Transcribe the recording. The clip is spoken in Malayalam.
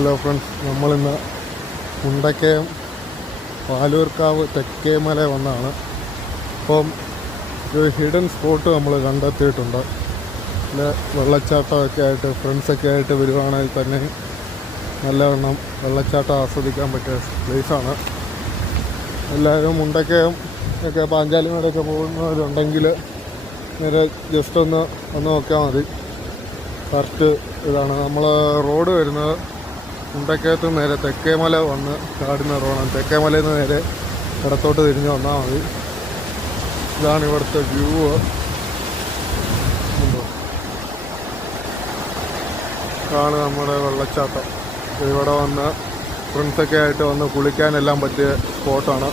ഹലോ ഫ്രണ്ട്സ്, നമ്മളിന്ന് മുണ്ടക്കയം പാലൂർക്കാവ് തെക്കേമല വന്നാണ്. അപ്പം ഒരു ഹിഡൻ സ്പോട്ട് നമ്മൾ കണ്ടെത്തിയിട്ടുണ്ട്. നല്ല വെള്ളച്ചാട്ടമൊക്കെ ആയിട്ട് ഫ്രണ്ട്സൊക്കെ ആയിട്ട് വരുവാണെങ്കിൽ തന്നെ നല്ലവണ്ണം വെള്ളച്ചാട്ടം ആസ്വദിക്കാൻ പറ്റിയ പ്ലേസാണ്. എല്ലാവരും മുണ്ടക്കയം ഒക്കെ പാഞ്ചാലിമേടൊക്കെ പോകുന്നവരുണ്ടെങ്കിൽ നേരെ ജസ്റ്റ് ഒന്ന് നോക്കിയാൽ മതി. കറക്റ്റ് ഇതാണ് നമ്മൾ റോഡ് വരുന്നത്. മുണ്ടക്കയത്ത് നേരെ തെക്കേമല വന്ന് ചാടുന്ന റോഡാണ്. തെക്കേമലയിൽ നിന്ന് നേരെ ഇടത്തോട്ട് തിരിഞ്ഞ് വന്നാൽ മതി. ഇതാണ് ഇവിടുത്തെ വ്യൂ. ഇതാണ് നമ്മുടെ വെള്ളച്ചാട്ടം. ഇവിടെ വന്ന് ഫ്രണ്ട്സൊക്കെ ആയിട്ട് വന്ന് കുളിക്കാനെല്ലാം പറ്റിയ സ്പോട്ടാണ്.